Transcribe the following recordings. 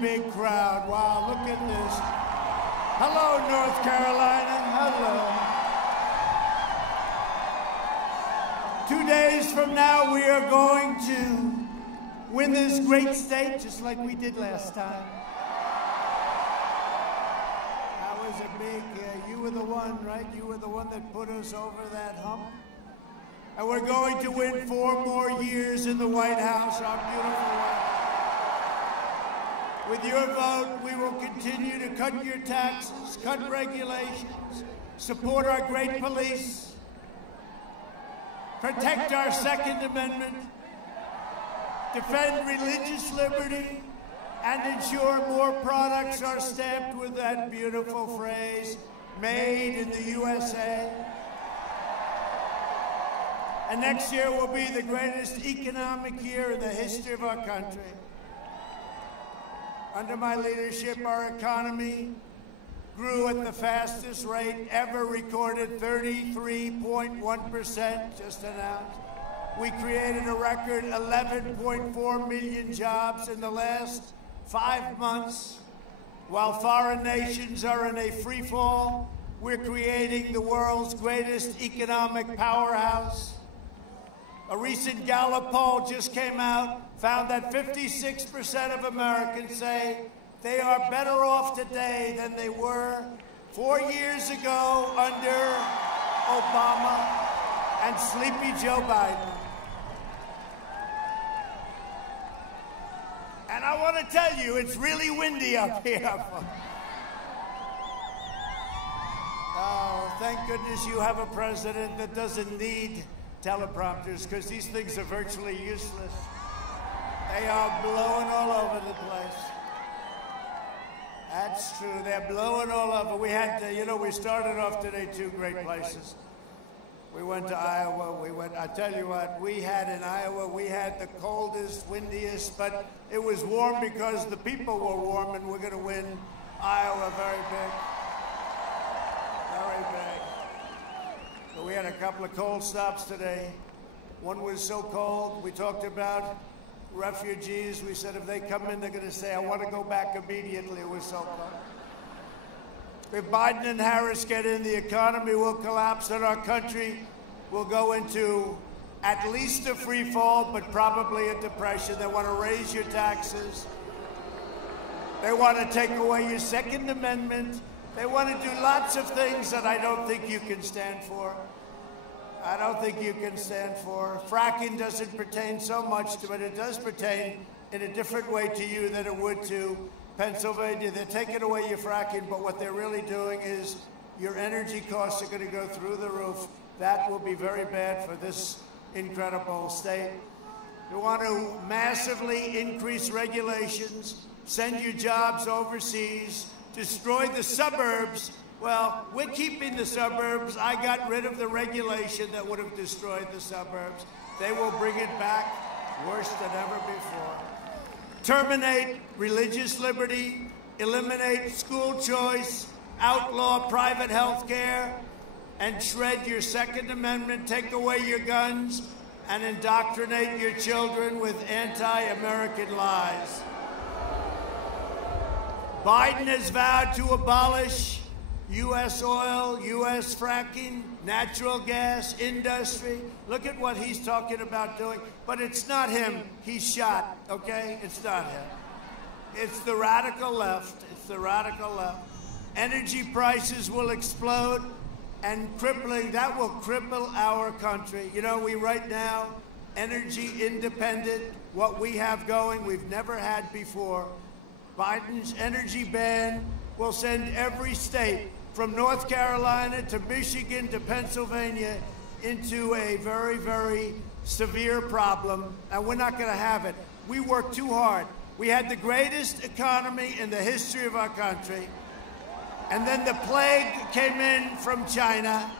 big crowd. Wow, look at this. Hello, North Carolina. Hello. 2 days from now, we are going to win this great state, just like we did last time. That was a big, you were the one, right? You were the one that put us over that hump. And we're going to win 4 more years in the White House, our beautiful White House. With your vote, we will continue to cut your taxes, cut regulations, support our great police, protect our Second Amendment, defend religious liberty, and ensure more products are stamped with that beautiful phrase, made in the USA. And next year will be the greatest economic year in the history of our country. Under my leadership, our economy grew at the fastest rate ever recorded, 33.1%, just announced. We created a record 11.4 million jobs in the last 5 months. While foreign nations are in a free fall, we're creating the world's greatest economic powerhouse. A recent Gallup poll just came out, found that 56% of Americans say they are better off today than they were 4 years ago under Obama and Sleepy Joe Biden. And I want to tell you, it's really windy up here. Oh, thank goodness you have a president that doesn't need teleprompters, because these things are virtually useless. They are blowing all over the place. That's true. They're blowing all over. We had to, we started off today 2 great places. We went to Iowa. I tell you what, we had in Iowa, we had the coldest, windiest, but it was warm because the people were warm, and we're going to win Iowa very big. Very big. But we had a couple of cold stops today. One was so cold, we talked about refugees. We said if they come in, they're going to say, I want to go back immediately. It was so cold. If Biden and Harris get in, the economy will collapse and our country will go into at least a free fall, but probably a depression. They want to raise your taxes. They want to take away your Second Amendment. They want to do lots of things that I don't think you can stand for. I don't think you can stand for. Fracking doesn't pertain so much to it. It does pertain in a different way to you than it would to Pennsylvania. They're taking away your fracking, but what they're really doing is your energy costs are going to go through the roof. That will be very bad for this incredible state. You want to massively increase regulations, send your jobs overseas, destroy the suburbs. Well, we're keeping the suburbs. I got rid of the regulation that would have destroyed the suburbs. They will bring it back worse than ever before. Terminate religious liberty, eliminate school choice, outlaw private health care, and shred your Second Amendment, take away your guns, and indoctrinate your children with anti-American lies. Biden has vowed to abolish U.S. oil, U.S. fracking, natural gas industry. Look at what he's talking about doing. But it's not him. He's shot, okay? It's not him. It's the radical left. It's the radical left. Energy prices will explode, and that will cripple our country. We right now, energy independent, what we have going, we've never had before. Biden's energy ban will send every state from North Carolina to Michigan to Pennsylvania into a very, very severe problem, and we're not going to have it. We worked too hard. We had the greatest economy in the history of our country, and then the plague came in from China.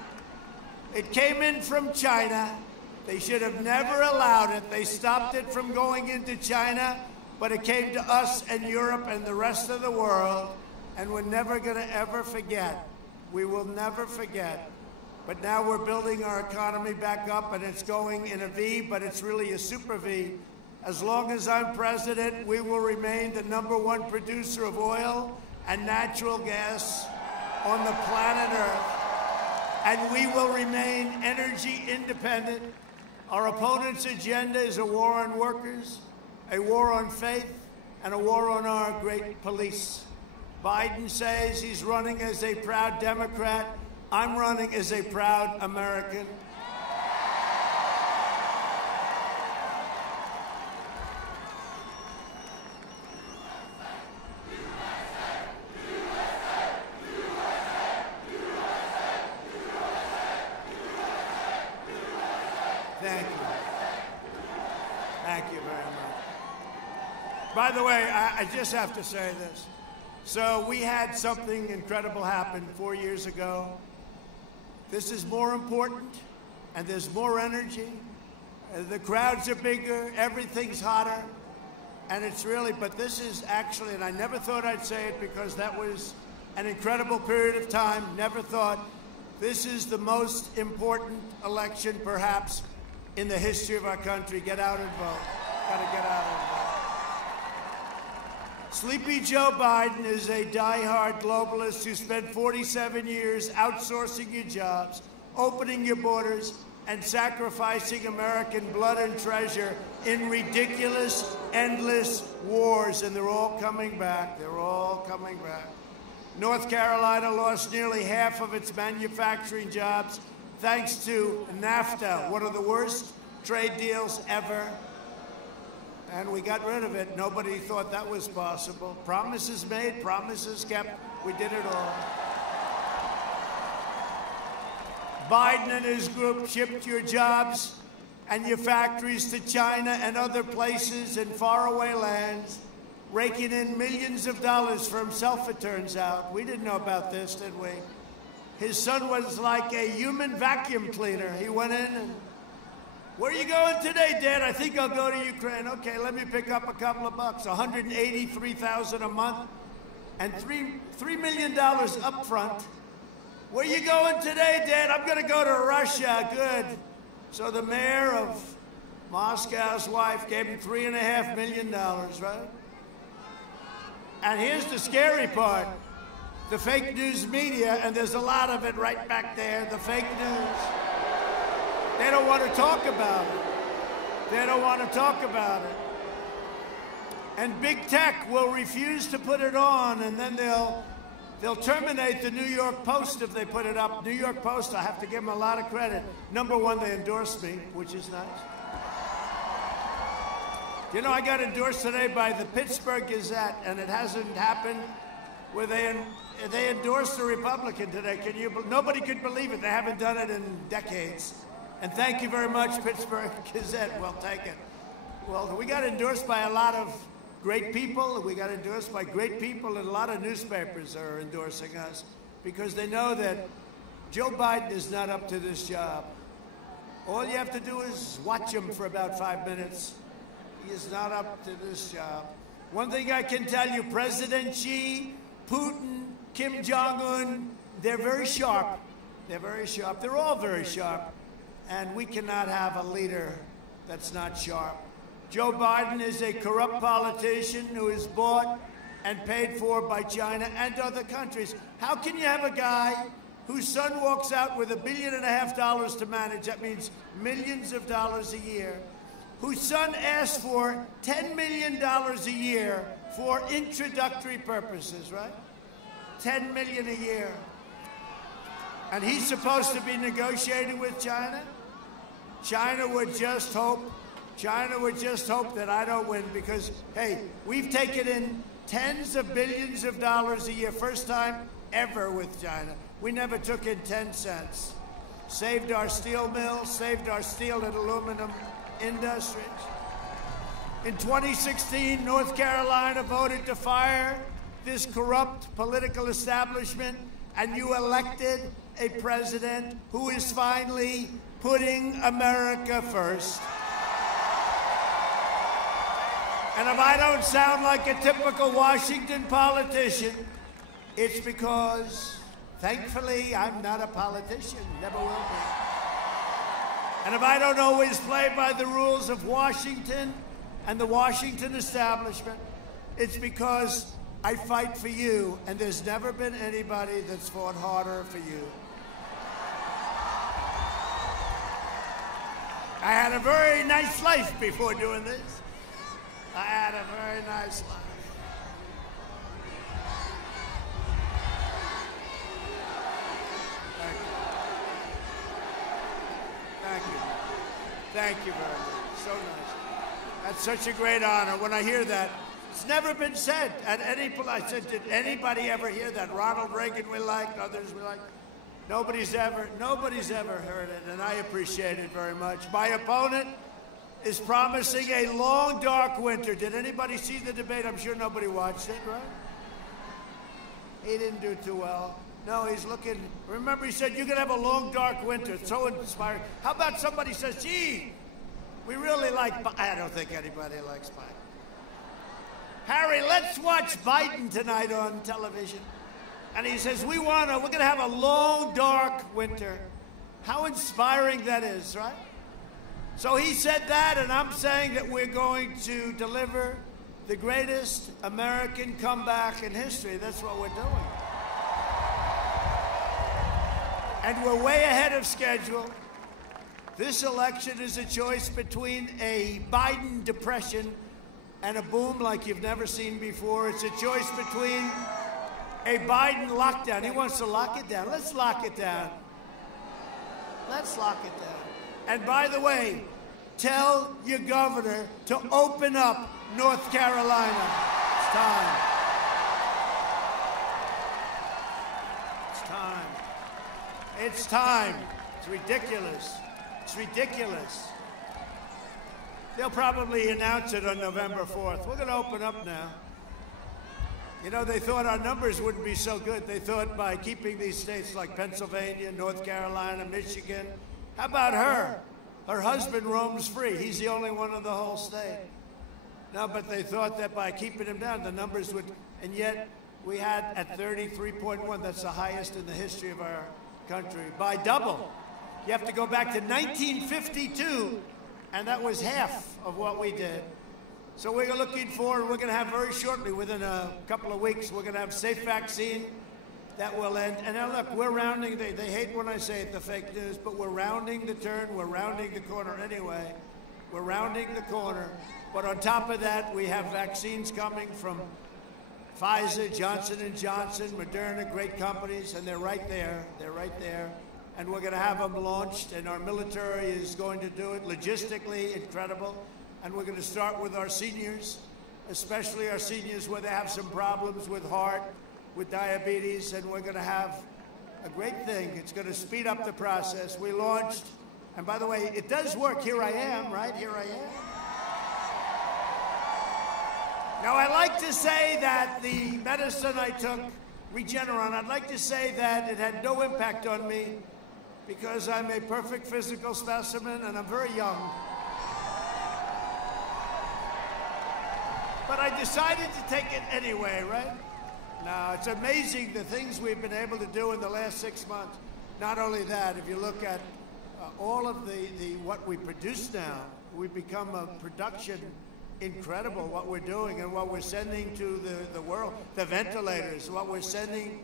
It came in from China. They should have never allowed it. They stopped it from going into China, but it came to us and Europe and the rest of the world. And we're never going to ever forget. We will never forget. But now we're building our economy back up, and it's going in a V, but it's really a super V. As long as I'm president, we will remain the #1 producer of oil and natural gas on the planet Earth, and we will remain energy independent. Our opponent's agenda is a war on workers, a war on faith, and a war on our great police. Biden says he's running as a proud Democrat. I'm running as a proud American. Thank you. Thank you very much. By the way, I just have to say this. So we had something incredible happen 4 years ago. This is more important, and there's more energy. The crowds are bigger, everything's hotter, and it's really, but this is actually, and I never thought I'd say it because that was an incredible period of time, never thought, this is the most important election perhaps in the history of our country. Get out and vote. Gotta get out and vote. Sleepy Joe Biden is a diehard globalist who spent 47 years outsourcing your jobs, opening your borders, and sacrificing American blood and treasure in ridiculous, endless wars. And they're all coming back. They're all coming back. North Carolina lost nearly half of its manufacturing jobs thanks to NAFTA, one of the worst trade deals ever. And we got rid of it. Nobody thought that was possible. Promises made, promises kept. We did it all. Biden and his group shipped your jobs and your factories to China and other places in faraway lands, raking in millions of dollars for himself, it turns out. We didn't know about this, did we? His son was like a human vacuum cleaner. He went in and, where are you going today, Dad? I think I'll go to Ukraine. Okay, let me pick up a couple of bucks. $183,000 a month and $3 million up front. Where are you going today, Dad? I'm going to go to Russia. Good. So the mayor of Moscow's wife gave him $3.5 million, right? And here's the scary part. The fake news media, and there's a lot of it right back there, the fake news. They don't want to talk about it. They don't want to talk about it. And big tech will refuse to put it on, and then they'll terminate the New York Post if they put it up. New York Post, I have to give them a lot of credit. #1, they endorsed me, which is nice. You know, I got endorsed today by the Pittsburgh Gazette, and it hasn't happened where they endorsed a Republican today. Nobody could believe it. They haven't done it in decades. And thank you very much, Pittsburgh Gazette. We'll take it. Well, we got endorsed by a lot of great people. We got endorsed by great people, and a lot of newspapers are endorsing us because they know that Joe Biden is not up to this job. All you have to do is watch him for about 5 minutes. He is not up to this job. One thing I can tell you, President Xi, Putin, Kim Jong-un, they're very sharp. They're very sharp. They're all very sharp. And we cannot have a leader that's not sharp. Joe Biden is a corrupt politician who is bought and paid for by China and other countries. How can you have a guy whose son walks out with $1.5 billion to manage? That means millions of dollars a year. Whose son asked for $10 million a year for introductory purposes, right? $10 million a year. And he's supposed to be negotiating with China? China would just hope that I don't win because, hey, we've taken in tens of billions of dollars a year, first time ever with China. We never took in 10 cents. Saved our steel mills, saved our steel and aluminum industries. In 2016, North Carolina voted to fire this corrupt political establishment, and you elected a president who is finally putting America first. And if I don't sound like a typical Washington politician, it's because, thankfully, I'm not a politician, never will be. And if I don't always play by the rules of Washington and the Washington establishment. It's because I fight for you, and there's never been anybody that's fought harder for you. I had a very nice life before doing this. I had a very nice life. Thank you. Thank you very much. So nice. That's such a great honor. When I hear that, it's never been said at any place. I said, did anybody ever hear that? Ronald Reagan we liked, others we liked. Nobody's ever heard it, and I appreciate it very much. My opponent is promising a long, dark winter. Did anybody see the debate? I'm sure nobody watched it, right? He didn't do too well. No, he's looking, remember he said, you're going to have a long, dark winter. It's so inspiring. How about somebody says, gee, we really like, I don't think anybody likes Biden. Harry, let's watch Biden tonight on television. And he says, we're going to have a long, dark winter. How inspiring that is, right? So he said that, and I'm saying that we're going to deliver the greatest American comeback in history. That's what we're doing. And we're way ahead of schedule. This election is a choice between a Biden depression and a boom like you've never seen before. It's a choice between a Biden lockdown. He wants to lock it down. Let's lock it down. Let's lock it down. And by the way, tell your governor to open up North Carolina. It's time. It's time. It's time. It's ridiculous. It's ridiculous. They'll probably announce it on November 4th. We're going to open up now. You know, they thought our numbers wouldn't be so good. They thought by keeping these states like Pennsylvania, North Carolina, Michigan. How about her? Her husband roams free. He's the only one in the whole state. No, but they thought that by keeping him down, the numbers would, and yet we had at 33.1, that's the highest in the history of our country, by double. You have to go back to 1952, and that was half of what we did. So we're looking forward, we're going to have very shortly, within a couple of weeks, we're going to have safe vaccine that will end. And now look, we're rounding, they hate when I say it, the fake news, but we're rounding the turn, we're rounding the corner anyway. We're rounding the corner. But on top of that, we have vaccines coming from Pfizer, Johnson & Johnson, Moderna, great companies, and they're right there. They're right there. And we're going to have them launched, and our military is going to do it. Logistically, incredible. And we're going to start with our seniors, especially our seniors where they have some problems with heart, with diabetes, and we're going to have a great thing. It's going to speed up the process. We launched, and by the way, it does work. Here I am, right? Here I am. Now, I like to say that the medicine I took, Regeneron, I'd like to say that it had no impact on me because I'm a perfect physical specimen and I'm very young. But I decided to take it anyway, right? Now, it's amazing the things we've been able to do in the last 6 months. Not only that, if you look at all of what we produce now, we've become a production incredible, what we're doing and what we're sending to the world. The ventilators, what we're sending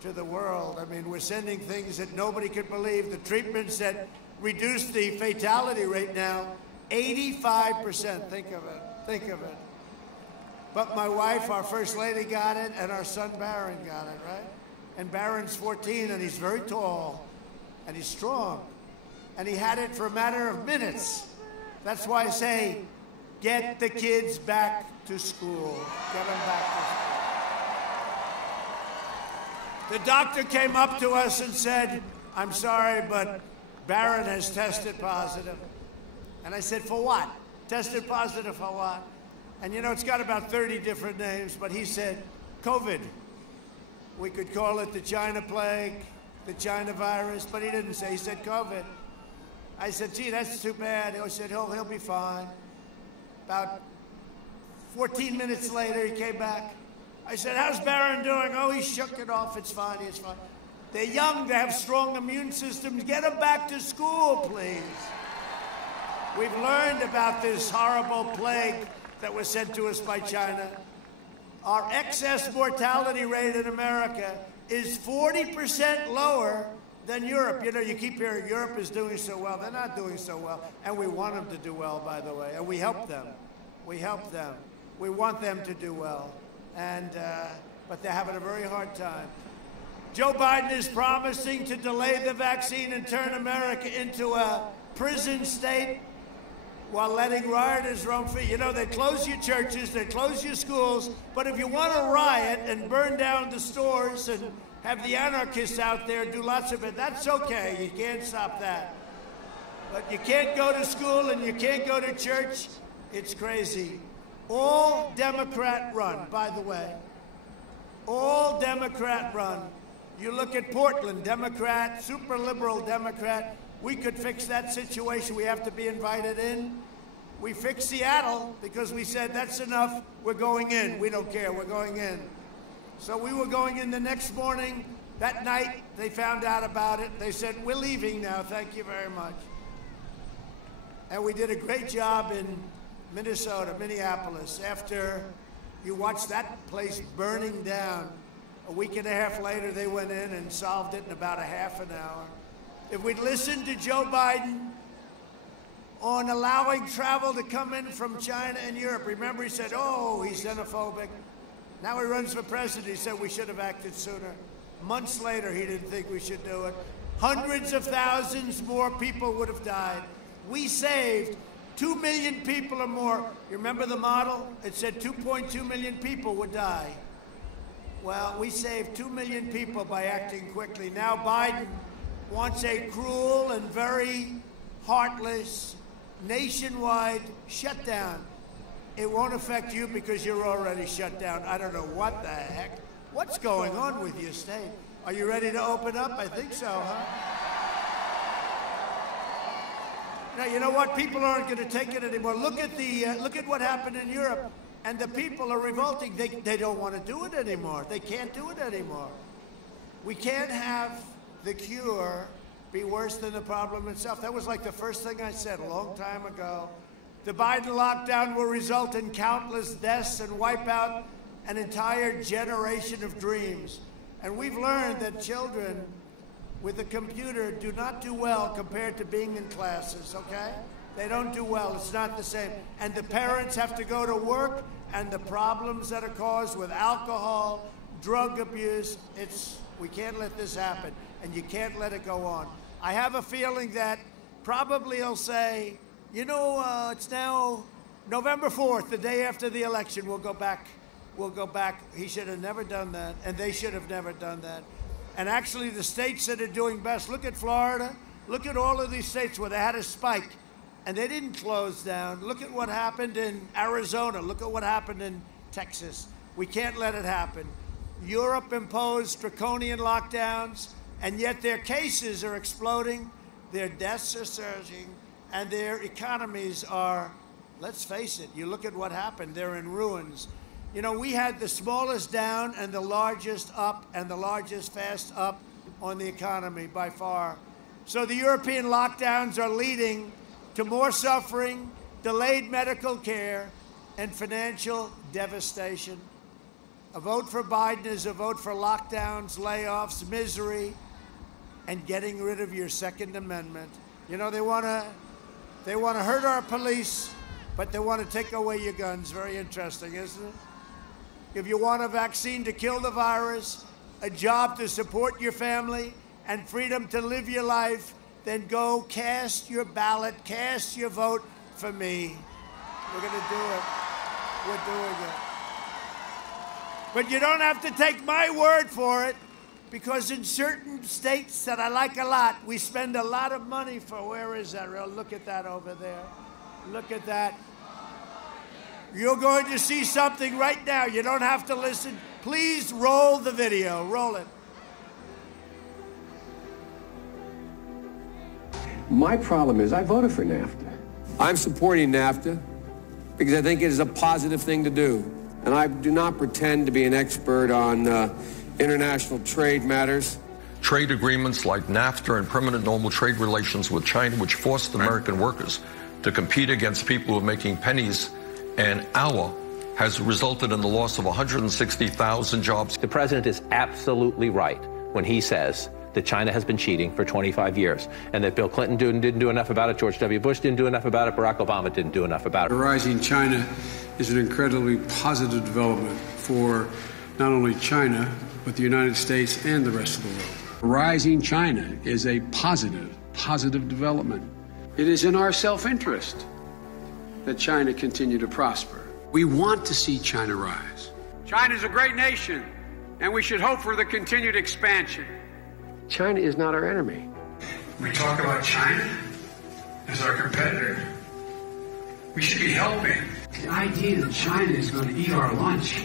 to the world. I mean, we're sending things that nobody could believe. The treatments that reduce the fatality rate now, 85%. Think of it. Think of it. But my wife, our First Lady, got it, and our son Barron got it, right? And Barron's 14, and he's very tall, and he's strong. And he had it for a matter of minutes. That's why I say, get the kids back to school. Get them back to school. The doctor came up to us and said, I'm sorry, but Barron has tested positive. And I said, for what? Tested positive for what? And you know, it's got about 30 different names, but he said, COVID. We could call it the China plague, the China virus, but he didn't say, he said COVID. I said, gee, that's too bad. He said, he'll be fine. About 14 minutes later, he came back. I said, how's Barron doing? Oh, he shook it off. It's fine, it's fine. They're young, they have strong immune systems. Get them back to school, please. We've learned about this horrible plague that was sent to us by China. Our excess mortality rate in America is 40% lower than Europe. You know, you keep hearing Europe is doing so well. They're not doing so well. And we want them to do well, by the way. And we help them. We help them. We want them to do well. And, but they're having a very hard time. Joe Biden is promising to delay the vaccine and turn America into a prison state while letting rioters roam free. You know, they close your churches, they close your schools, but if you want to riot and burn down the stores and have the anarchists out there do lots of it, that's okay. You can't stop that. But you can't go to school and you can't go to church. It's crazy. All Democrat run, by the way. All Democrat run. You look at Portland, Democrat, super liberal Democrat. We could fix that situation. We have to be invited in. We fixed Seattle because we said, that's enough. We're going in. We don't care. We're going in. So we were going in the next morning. That night, they found out about it. They said, we're leaving now. Thank you very much. And we did a great job in Minnesota, Minneapolis. After you watch that place burning down, a week and a half later, they went in and solved it in about a half an hour. If we'd listened to Joe Biden on allowing travel to come in from China and Europe, remember he said, oh, he's xenophobic. Now he runs for president. He said we should have acted sooner. Months later, he didn't think we should do it. Hundreds of thousands more people would have died. We saved 2 million people or more. You remember the model? It said 2.2 million people would die. Well, we saved 2 million people by acting quickly. Now Biden wants a cruel and very heartless nationwide shutdown. It won't affect you because you're already shut down. I don't know what the heck. What's going on with your state? Are you ready to open up? I think so, huh? Now, you know what? People aren't going to take it anymore. Look at what happened in Europe. And the people are revolting. They don't want to do it anymore. They can't do it anymore. We can't have the cure be worse than the problem itself. That was like the first thing I said a long time ago. The Biden lockdown will result in countless deaths and wipe out an entire generation of dreams. And we've learned that children with a computer do not do well compared to being in classes, okay? They don't do well. It's not the same. And the parents have to go to work, and the problems that are caused with alcohol, drug abuse, we can't let this happen, and you can't let it go on. I have a feeling that probably he'll say, you know, it's now November 4th, the day after the election. We'll go back. We'll go back. He should have never done that, and they should have never done that. And actually, the states that are doing best, look at Florida. Look at all of these states where they had a spike, and they didn't close down. Look at what happened in Arizona. Look at what happened in Texas. We can't let it happen. Europe imposed draconian lockdowns, and yet their cases are exploding, their deaths are surging, and their economies are, let's face it, you look at what happened, they're in ruins. You know, we had the smallest down and the largest up and the largest fast up on the economy by far. So the European lockdowns are leading to more suffering, delayed medical care, and financial devastation. A vote for Biden is a vote for lockdowns, layoffs, misery, and getting rid of your Second Amendment. You know, they want to hurt our police, but they want to take away your guns. Very interesting, isn't it? If you want a vaccine to kill the virus, a job to support your family, and freedom to live your life, then go cast your ballot, cast your vote for me. We're going to do it. We're doing it. But you don't have to take my word for it, because in certain states that I like a lot, we spend a lot of money for, where is that? Look at that over there. Look at that. You're going to see something right now. You don't have to listen. Please roll the video. Roll it. My problem is I voted for NAFTA. I'm supporting NAFTA because I think it is a positive thing to do. And I do not pretend to be an expert on international trade matters. Trade agreements like NAFTA and permanent normal trade relations with China, which forced American workers to compete against people who are making pennies and ALA has resulted in the loss of 160,000 jobs. The president is absolutely right when he says that China has been cheating for 25 years and that Bill Clinton didn't do enough about it, George W. Bush didn't do enough about it, Barack Obama didn't do enough about it. Rising China is an incredibly positive development for not only China, but the United States and the rest of the world. Rising China is a positive development. It is in our self-interest that China continue to prosper. We want to see China rise. China is a great nation, and we should hope for the continued expansion. China is not our enemy. We talk about China as our competitor. We should be helping. The idea that China is going to eat our lunch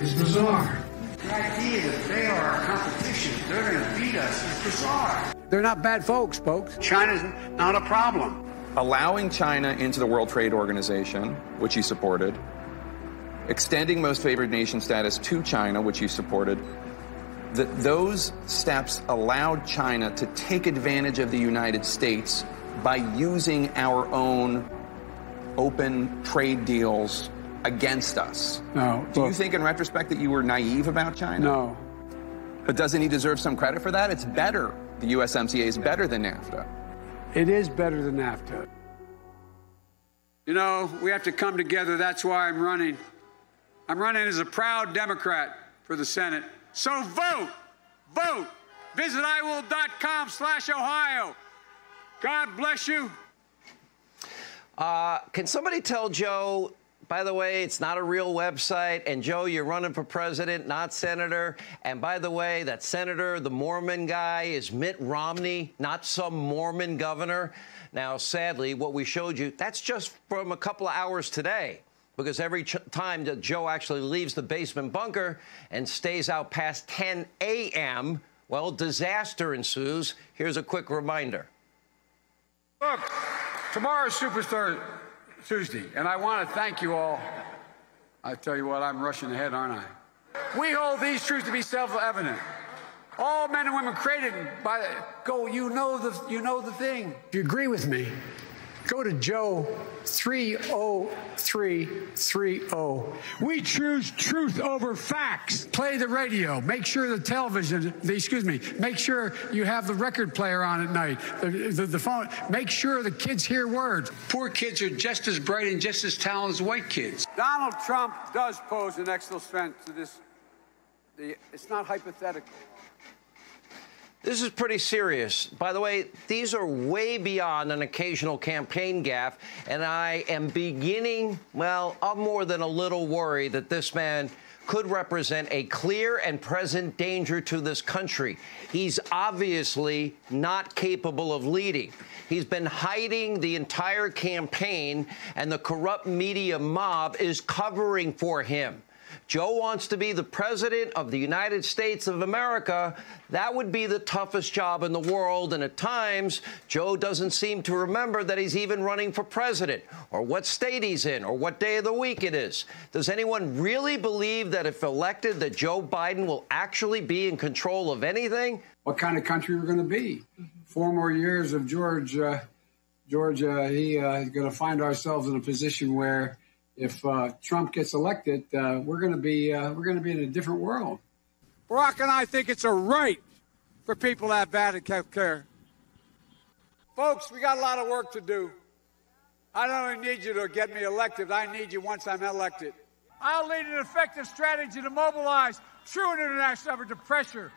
is bizarre. The idea that they are our competition, they're going to beat us, is bizarre. They're not bad folks. China's not a problem. Allowing China into the World Trade Organization, which he supported, extending most favored nation status to China, which he supported, those steps allowed China to take advantage of the United States by using our own open trade deals against us. No. Do you think in retrospect that you were naive about China? No. But doesn't he deserve some credit for that? It's better. The USMCA is better than NAFTA. It is better than NAFTA. You know, we have to come together. That's why I'm running. I'm running as a proud Democrat for the Senate. So vote. Vote. Visit iwill.com/Ohio. God bless you. Can somebody tell Joe, by the way, it's not a real website, and Joe, you're running for president, not senator, and by the way, that senator, the Mormon guy, is Mitt Romney, not some Mormon governor. Now, sadly, what we showed you, that's just from a couple of hours today, because every time that Joe actually leaves the basement bunker and stays out past 10 a.m., well, disaster ensues. Here's a quick reminder. Look, tomorrow's Superstar Tuesday, and I want to thank you all. I tell you what, I'm rushing ahead, aren't I? We hold these truths to be self-evident. All men and women created by you know the thing. If you agree with me, go to Joe 30330. We choose truth over facts. Play the radio. Make sure the television, make sure you have the record player on at night. The phone. Make sure the kids hear words. Poor kids are just as bright and just as talented as white kids. Donald Trump does pose an existential threat to this. It's not hypothetical. This is pretty serious. By the way, these are way beyond an occasional campaign gaffe, and I am beginning, well, I'm more than a little worried that this man could represent a clear and present danger to this country. He's obviously not capable of leading. He's been hiding the entire campaign, and the corrupt media mob is covering for him. Joe wants to be the president of the United States of America. That would be the toughest job in the world, and at times, Joe doesn't seem to remember that he's even running for president, or what state he's in, or what day of the week it is. Does anyone really believe that if elected, that Joe Biden will actually be in control of anything? What kind of country we're going to be? 4 more years of George, going to find ourselves in a position where if Trump gets elected, we're going to be in a different world. Barack and I think it's a right for people to have bad health care. Folks, we got a lot of work to do. I don't only need you to get me elected. I need you once I'm elected. I'll lead an effective strategy to mobilize true international effort to pressure.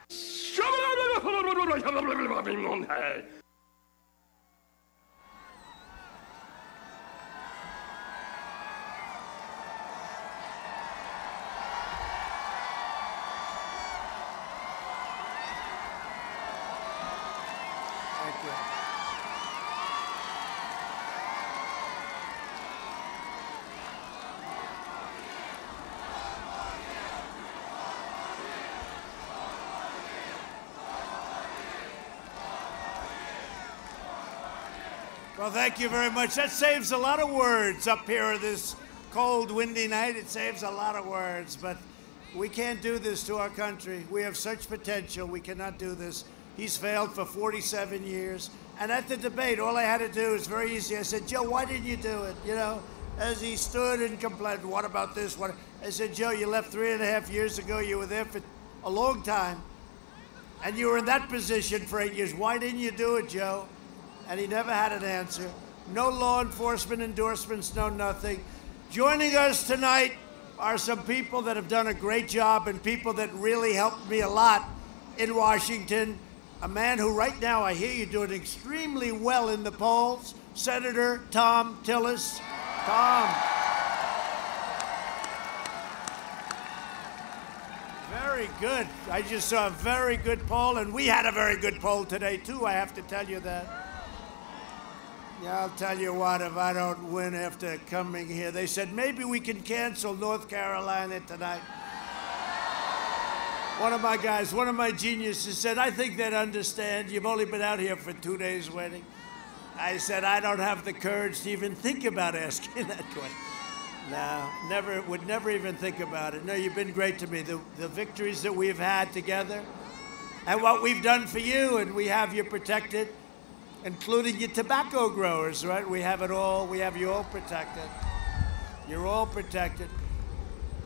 Well, thank you very much. That saves a lot of words up here this cold, windy night. It saves a lot of words, but we can't do this to our country. We have such potential. We cannot do this. He's failed for 47 years. And at the debate, all I had to do is very easy. I said, Joe, why didn't you do it? You know, as he stood and complained, what about this? What? I said, Joe, you left 3.5 years ago. You were there for a long time. And you were in that position for 8 years. Why didn't you do it, Joe? And he never had an answer. No law enforcement endorsements, no nothing. Joining us tonight are some people that have done a great job and people that really helped me a lot in Washington. A man who right now I hear you doing extremely well in the polls, Senator Tom Tillis. Tom. Very good. I just saw a very good poll, and we had a very good poll today, too, I have to tell you that. Yeah, I'll tell you what, if I don't win after coming here, they said maybe we can cancel North Carolina tonight. One of my guys, one of my geniuses said, I think they'd understand. You've only been out here for 2 days waiting. I said, I don't have the courage to even think about asking that question. No, would never even think about it. No, you've been great to me. The victories that we've had together and what we've done for you, and we have you protected, including your tobacco growers, right? We have it all. We have you all protected. You're all protected.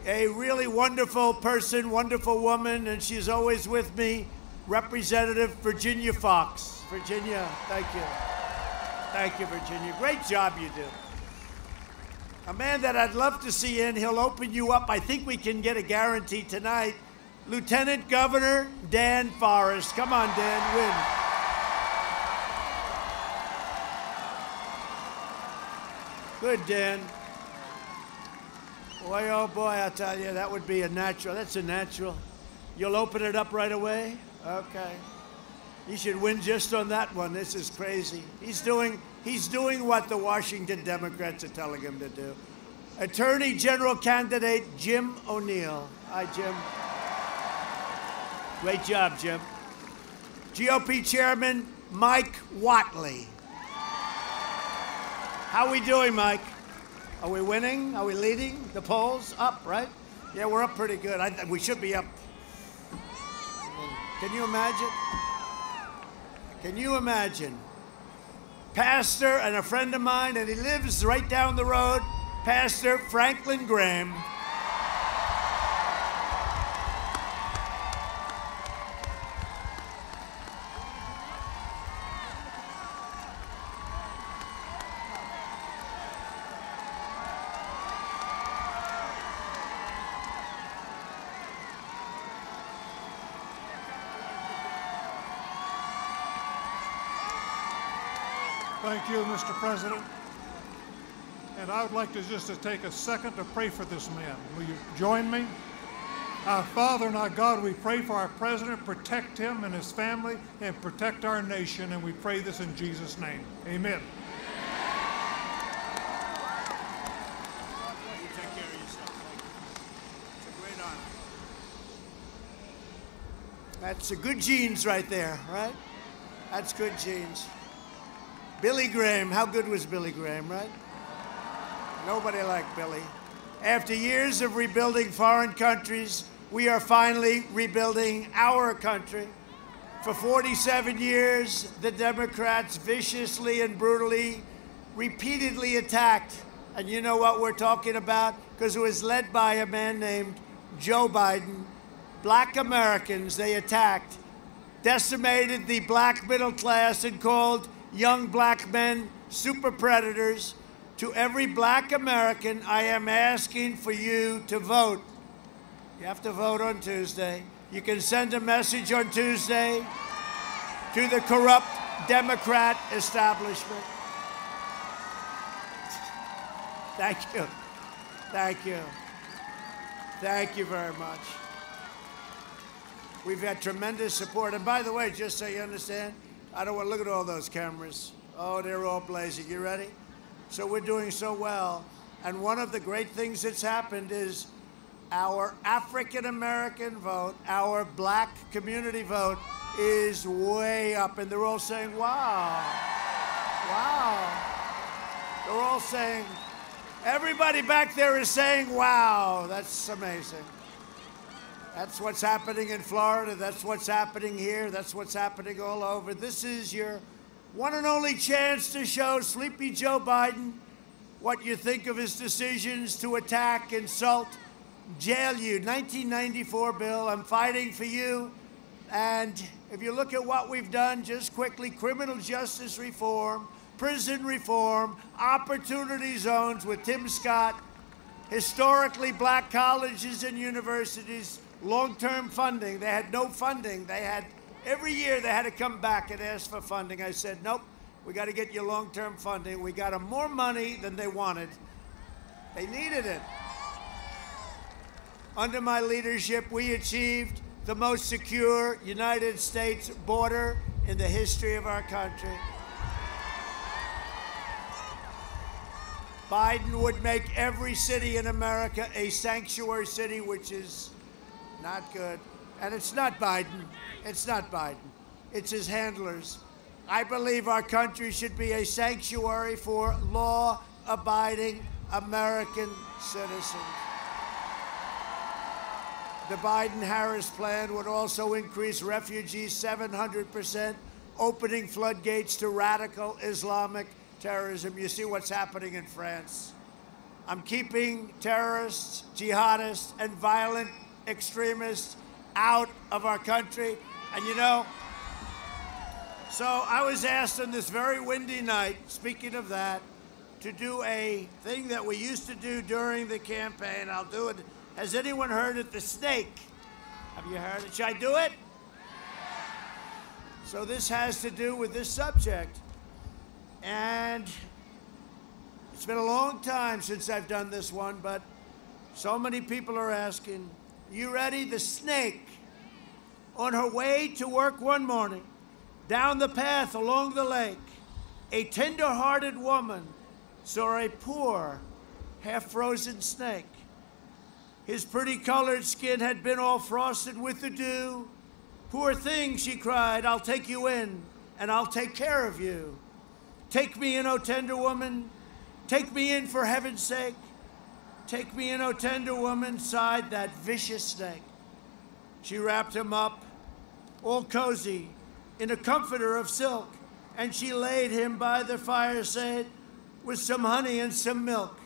A really wonderful person, wonderful woman, and she's always with me, Representative Virginia Fox. Virginia, thank you. Thank you, Virginia. Great job you do. A man that I'd love to see in, he'll open you up. I think we can get a guarantee tonight. Lieutenant Governor Dan Forest. Come on, Dan, win. Good, Dan. Boy, oh boy, I'll tell you, that would be a natural. That's a natural. You'll open it up right away? Okay. He should win just on that one. This is crazy. He's doing what the Washington Democrats are telling him to do. Attorney General candidate Jim O'Neill. Hi, Jim. Great job, Jim. GOP Chairman Mike Whatley. How are we doing, Mike? Are we winning? Are we leading? The polls up, right? Yeah, we're up pretty good. We should be up. Can you imagine? Can you imagine? Pastor and a friend of mine, and he lives right down the road, Pastor Franklin Graham. Thank you, Mr. President. And I would like to just take a second to pray for this man. Will you join me? Our Father and our God, we pray for our president, protect him and his family, and protect our nation, and we pray this in Jesus' name. Amen. You take care of yourself. It's a great honor. That's a good genes right there, right? That's good genes. Billy Graham, how good was Billy Graham, right? Nobody liked Billy. After years of rebuilding foreign countries, we are finally rebuilding our country. For 47 years, the Democrats viciously and brutally, repeatedly attacked, and you know what we're talking about, because it was led by a man named Joe Biden. Black Americans, they attacked, decimated the black middle class, and called young black men super predators. To every black American, I am asking for you to vote. You have to vote on Tuesday. You can send a message on Tuesday to the corrupt Democrat establishment. Thank you. Thank you. Thank you very much. We've had tremendous support. And by the way, just so you understand, I don't want to look at all those cameras. Oh, they're all blazing. You ready? So we're doing so well. And one of the great things that's happened is our African-American vote, our black community vote is way up. And they're all saying, wow, wow. They're all saying, everybody back there is saying, wow, that's amazing. That's what's happening in Florida. That's what's happening here. That's what's happening all over. This is your one and only chance to show Sleepy Joe Biden what you think of his decisions to attack, insult, jail you. 1994 bill, I'm fighting for you. And if you look at what we've done, just quickly, criminal justice reform, prison reform, opportunity zones with Tim Scott, historically black colleges and universities, long-term funding. They had no funding. They had, every year they had to come back and ask for funding. I said, nope, we got to get you long-term funding. We got them more money than they wanted. They needed it. Under my leadership, we achieved the most secure United States border in the history of our country. Biden would make every city in America a sanctuary city, which is not good. And it's not Biden. It's not Biden. It's his handlers. I believe our country should be a sanctuary for law-abiding American citizens. The Biden-Harris plan would also increase refugees 700%, opening floodgates to radical Islamic terrorism. You see what's happening in France. I'm keeping terrorists, jihadists, and violent extremists out of our country. And you know, so I was asked on this very windy night, speaking of that, to do a thing that we used to do during the campaign. I'll do it. Has anyone heard of the snake? Have you heard it? Should I do it? So this has to do with this subject. And it's been a long time since I've done this one, but so many people are asking, you ready? The snake, on her way to work one morning, down the path along the lake, a tender-hearted woman saw a poor, half-frozen snake. His pretty colored skin had been all frosted with the dew. Poor thing, she cried, I'll take you in, and I'll take care of you. Take me in, O tender woman. Take me in for heaven's sake. Take me in, O tender woman, sighed that vicious snake. She wrapped him up, all cozy, in a comforter of silk, and she laid him by the fireside with some honey and some milk.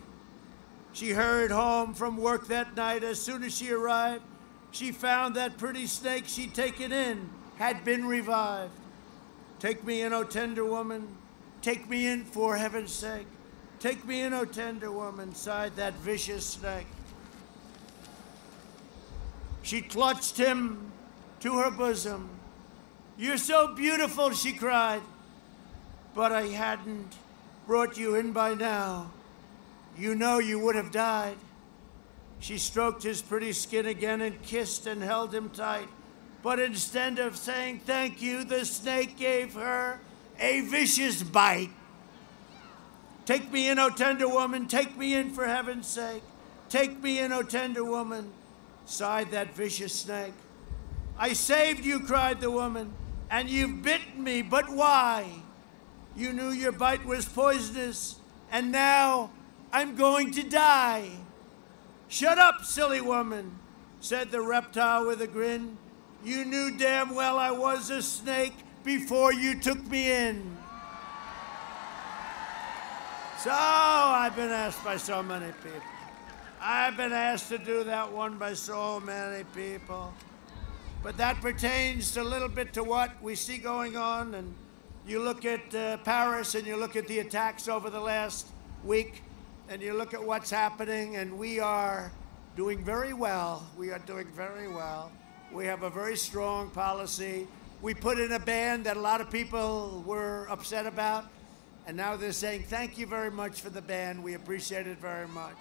She hurried home from work that night. As soon as she arrived, she found that pretty snake she'd taken in had been revived. Take me in, O tender woman. Take me in for heaven's sake. Take me in, O tender woman, sighed that vicious snake. She clutched him to her bosom. You're so beautiful, she cried, but I hadn't brought you in by now. You know you would have died. She stroked his pretty skin again and kissed and held him tight. But instead of saying thank you, the snake gave her a vicious bite. Take me in, O tender woman, take me in for heaven's sake. Take me in, O tender woman, sighed that vicious snake. I saved you, cried the woman, and you've bitten me, but why? You knew your bite was poisonous, and now I'm going to die. Shut up, silly woman, said the reptile with a grin. You knew damn well I was a snake before you took me in. So I've been asked by so many people. I've been asked to do that one by so many people. But that pertains a little bit to what we see going on. And you look at Paris and you look at the attacks over the last week, and you look at what's happening, and we are doing very well. We are doing very well. We have a very strong policy. We put in a ban that a lot of people were upset about, and now they're saying, thank you very much for the ban. We appreciate it very much.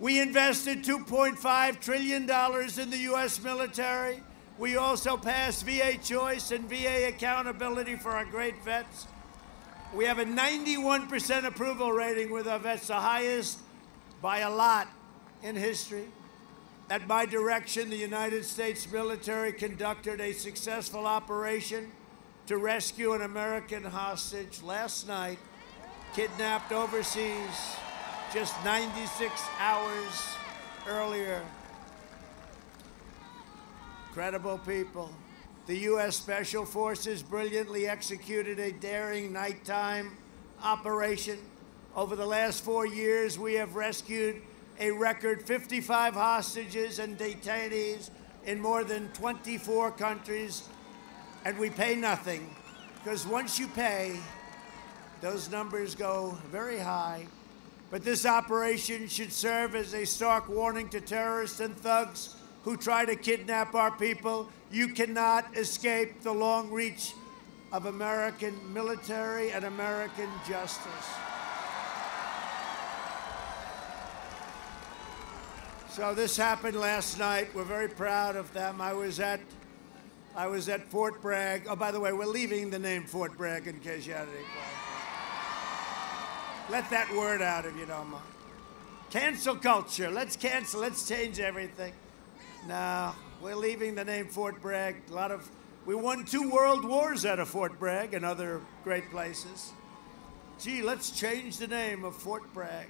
We invested $2.5 trillion in the U.S. military. We also passed VA choice and VA accountability for our great vets. We have a 91% approval rating with our vets, the highest by a lot in history. At my direction, the United States military conducted a successful operation to rescue an American hostage last night, kidnapped overseas just 96 hours earlier. Incredible people. The U.S. Special Forces brilliantly executed a daring nighttime operation Over the last 4 years, we have rescued a record 55 hostages and detainees in more than 24 countries, and we pay nothing, because once you pay, those numbers go very high. But this operation should serve as a stark warning to terrorists and thugs who try to kidnap our people. You cannot escape the long reach of American military and American justice. So this happened last night. We're very proud of them. I was at Fort Bragg. Oh, by the way, we're leaving the name Fort Bragg in case you had any questions. Let that word out if you don't mind. Cancel culture. Let's cancel. Let's change everything. No, we're leaving the name Fort Bragg. We won 2 world wars out of Fort Bragg and other great places. Gee, let's change the name of Fort Bragg.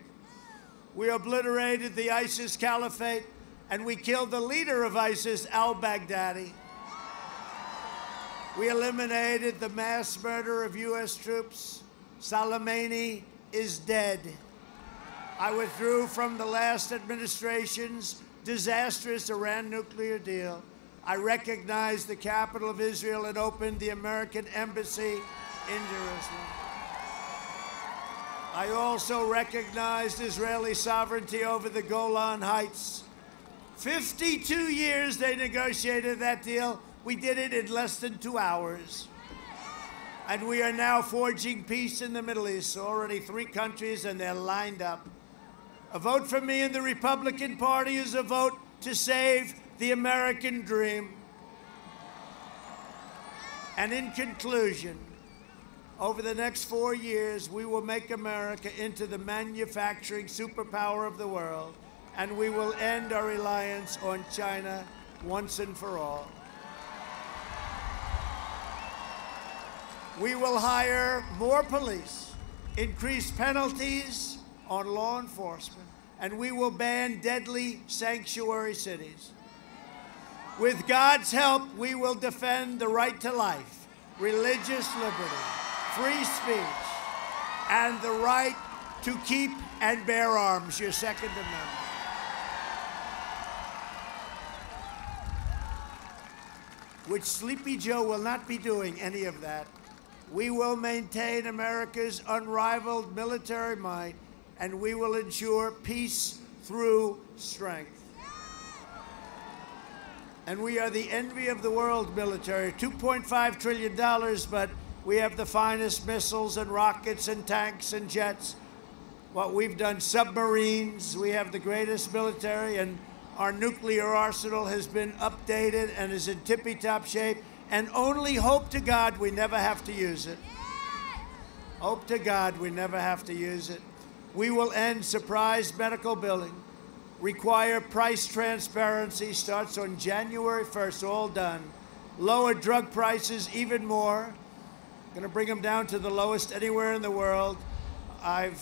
We obliterated the ISIS caliphate, and we killed the leader of ISIS, al-Baghdadi. We eliminated the mass murder of U.S. troops. Soleimani is dead. I withdrew from the last administration's disastrous Iran nuclear deal. I recognized the capital of Israel and opened the American embassy in Jerusalem. I also recognized Israeli sovereignty over the Golan Heights. 52 years they negotiated that deal. We did it in less than 2 hours. And we are now forging peace in the Middle East. So already 3 countries, and they're lined up. A vote for me in the Republican Party is a vote to save the American dream. And in conclusion, over the next 4 years, we will make America into the manufacturing superpower of the world, and we will end our reliance on China once and for all. We will hire more police, increase penalties on law enforcement, and we will ban deadly sanctuary cities. With God's help, we will defend the right to life, religious liberty, free speech, and the right to keep and bear arms, your Second Amendment. Which Sleepy Joe will not be doing any of that. We will maintain America's unrivaled military might, and we will ensure peace through strength. And we are the envy of the world military, $2.5 trillion, but we have the finest missiles and rockets and tanks and jets. What we've done, submarines, we have the greatest military, and our nuclear arsenal has been updated and is in tippy-top shape, and only hope to God we never have to use it. Hope to God we never have to use it. We will end surprise medical billing, require price transparency, starts on January 1st, all done. Lower drug prices even more. Going to bring them down to the lowest anywhere in the world. I've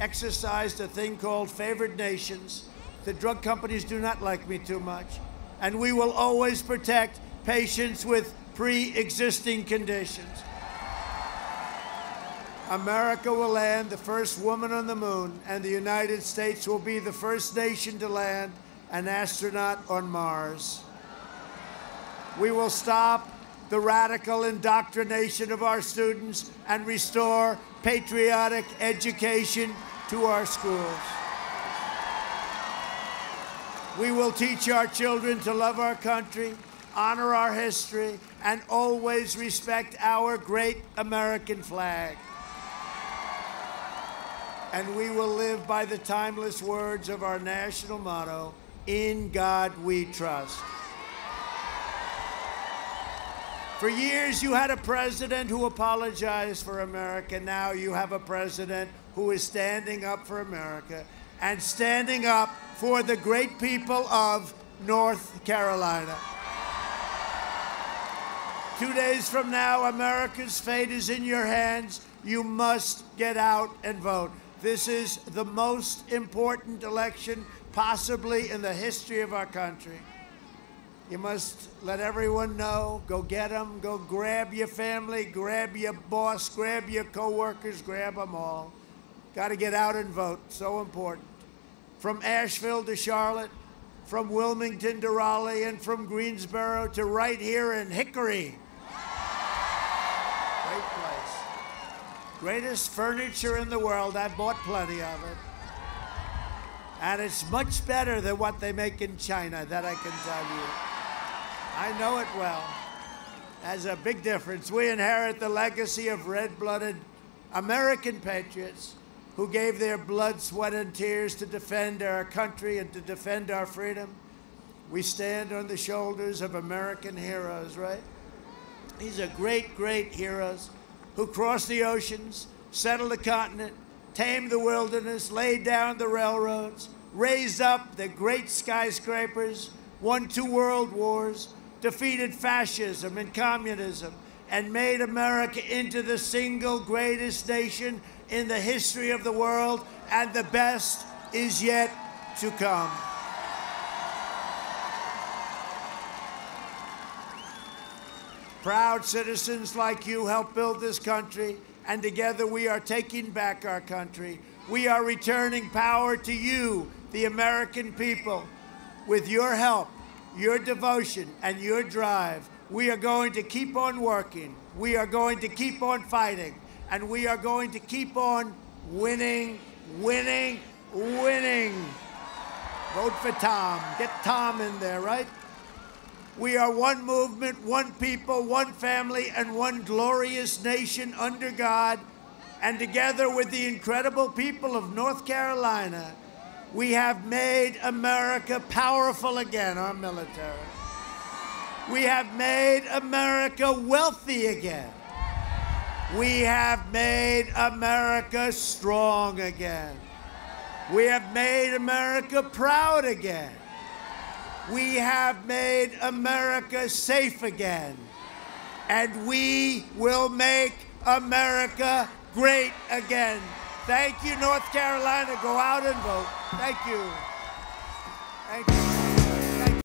exercised a thing called favored nations. The drug companies do not like me too much. And we will always protect patients with pre-existing conditions. America will land the first woman on the moon, and the United States will be the first nation to land an astronaut on Mars. We will stop the radical indoctrination of our students and restore patriotic education to our schools. We will teach our children to love our country, honor our history, and always respect our great American flag. And we will live by the timeless words of our national motto, "In God we trust." For years, you had a president who apologized for America. Now you have a president who is standing up for America and standing up for the great people of North Carolina. 2 days from now, America's fate is in your hands. You must get out and vote. This is the most important election possibly in the history of our country. You must let everyone know. Go get them. Go grab your family, grab your boss, grab your coworkers, grab them all. Got to get out and vote. So important. From Asheville to Charlotte, from Wilmington to Raleigh, and from Greensboro to right here in Hickory. Great place. Greatest furniture in the world. I've bought plenty of it. And it's much better than what they make in China, that I can tell you. I know it well. Has a big difference. We inherit the legacy of red-blooded American patriots who gave their blood, sweat, and tears to defend our country and to defend our freedom. We stand on the shoulders of American heroes, right? These are great, great heroes who crossed the oceans, settled the continent, tamed the wilderness, laid down the railroads, raised up the great skyscrapers, won 2 world wars, defeated fascism and communism, and made America into the single greatest nation in the history of the world, and the best is yet to come. Proud citizens like you helped build this country, and together we are taking back our country. We are returning power to you, the American people. With your help, your devotion, and your drive, we are going to keep on working. We are going to keep on fighting. And we are going to keep on winning, winning, winning. Vote for Tom. Get Tom in there, right? We are one movement, one people, one family, and one glorious nation under God. And together with the incredible people of North Carolina, we have made America powerful again, our military. We have made America wealthy again. We have made America strong again. We have made America proud again. We have made America safe again. And we will make America great again. Thank you, North Carolina. Go out and vote. Thank you. Thank you.